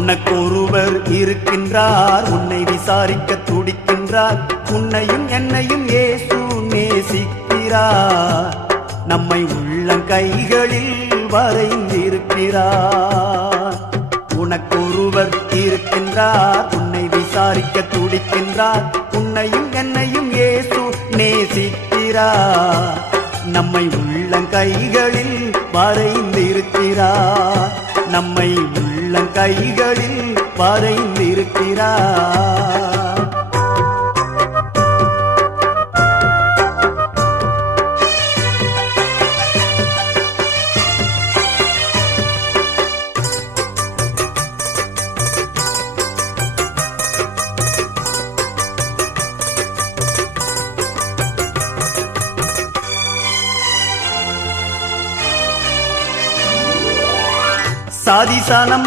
உனக்கொருவர் இருக்கின்றார், உன்னை விசாரிக்க துடிக்கின்றார். உன்னையும் என்னையும் இயேசு நேசிக்கிறார். நம்மை உள்ளங்கைகளில் வரைந்திருக்கிறார். உனக்கொருவர் இருக்கின்றார், உன்னை விசாரிக்க துடிக்கின்றார். உன்னையும் என்னையும் இயேசு நேசிக்கிறார். நம்மை உள்ளங்கைகளில் வரைந்திருக்கிறார். நம்மை உள்ளங்கைகளில் வரைந்திருக்கிறார். சாதிசானம்